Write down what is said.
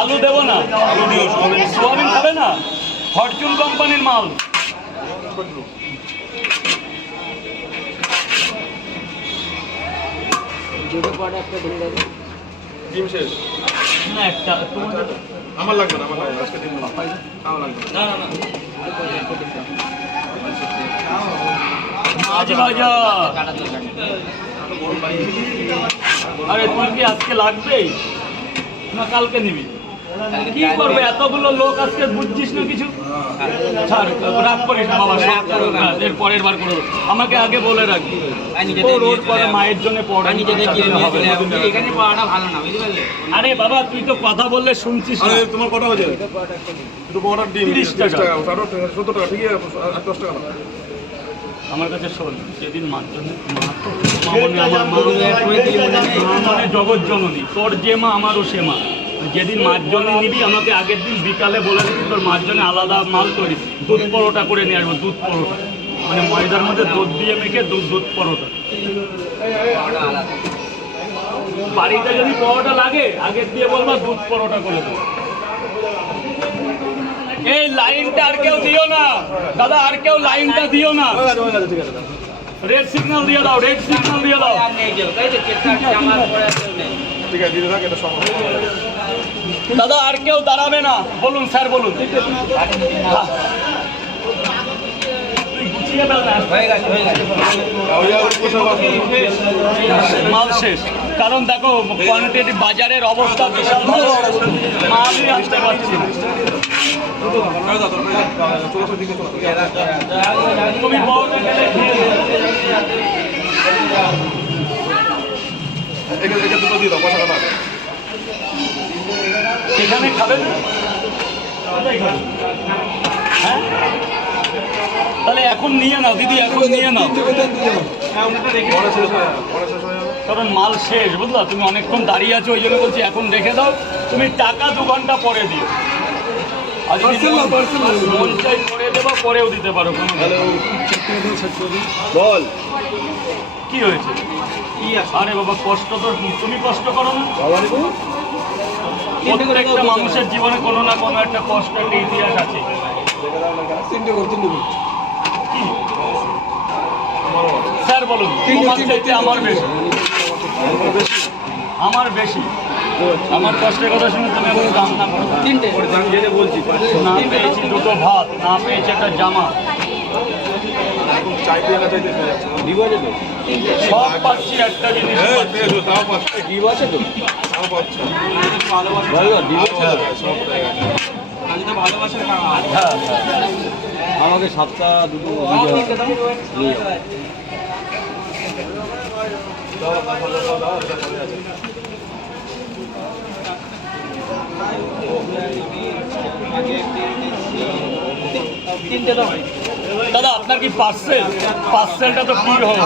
আলু দেবো না, সোয়াবিন খাবে না, ফরচুন কোম্পানির মাল। ডিম শেষ না একটা আমার লাগবে না, আমার লাগবে আজকে ডিম আমার লাগবে না না না মাছ ভাজা। আরে তুই কি আজকে লাগবেই না কালকে নিবি? কি করবে এতগুলো লোক আজকে, বুঝছিস না কিছু? ছাড়, রাগ করিস না বাবা, এর পরের বার করো। আমাকে আগে বলে রাখবি, রোজ পরে মায়ের জন্য পড়া এখানে পড়াটা ভালো না, বুঝতে পারলে? আরে বাবা তুই তো কথা বললে শুনছিস না। আরে তোমার কটা হয়েছে? দুটো বড় ডিম 30 টাকা। 70 টাকা, ঠিকই আছে, 10 টাকা না। আমার কাছে শোন, যেদিন মার জন্য আমার মা মানে জগৎ জননী, তোর যে মা আমারও সে মা। যেদিন মার জন্য নিবি আমাকে আগের দিন বিকালে বলে দিবি তোর মার জন্য আলাদা মাল তৈরি, দুধ পরোটা করে নিয়ে আসবো। দুধ পরোটা মানে ময়দার মধ্যে দুধ দিয়ে মেখে দুধ পরোটা। বাড়িতে যদি পরোটা লাগে আগের দিয়ে বলবা দুধ পরোটা করে দেবো। এই লাইনটা আর কেউ দিও না দাদা, আর কেউ লাইনটা দিও না। ঠিক আছে, রেড সিগন্যাল দিয়ে দাও, রেড সিগন্যাল দিয়ে দাও। আর নেই কেউ, তাই তো? চেষ্টা আমার পরে আর কেউ নেই। ঠিক আছে, দিতে থাক, এটা সব দাদা আর কেউ দাঁড়াবে না, বলুন স্যার বলুন। গুছিয়ে ফেল না। হয়ে গেছে, হয়ে গেছে। মাল শেষ, কারণ দেখো কোয়ান্টিটি বাজারের অবস্থা বিশাল ভালো, মালই আনতে পারছি না। তুমি বউকে গেলে খেয়ে নেবে। দুটো দিয়ে দাও, 5 টাকা না। এখানে খাবেন? কোথায় খাবেন? হ্যাঁ তাহলে এখন নিয়ে নাও দিদি, এখন নিয়ে নাও, পরে শেষ হয়ে যাবে। কারণ মাল শেষ বুঝলা। তুমি অনেকক্ষণ দাঁড়িয়ে আছো ওই জন্য বলছি এখন রেখে দাও। তুমি টাকা 2 ঘন্টা পরে দিও, আর যদি মন চাই পরে দেবো, পরেও দিতে পারো, কোনো ব্যাপার না। বল কি হয়েছে? আরে বাবা কষ্ট তো তুমি কষ্ট করো না? প্রত্যেকটা মানুষের জীবনে কোনো না কোনো একটা কষ্ট, একটা ইতিহাস আছে। কি স্যার বলুন, তোমার চাইতে আমার বেশি, আমার বেশি। আমার কষ্টের কথা শুনে তুমি এখন দাম না করো। না পেয়েছি 2টো ভাত, না পেয়েছি একটা জামা, চাইতে না চাইতে পেয়ে যাচ্ছে। সব পাচ্ছি, একটা জিনিস এই, পাচ্ছি। পেয়েছো, তাও পাচ্ছ। তাও পাচ্ছ। সব জায়গায়। হ্যাঁ আমাকে সপ্তাহ দুটো দাদা আপনার কি পার্সেলটা তো কি হবে?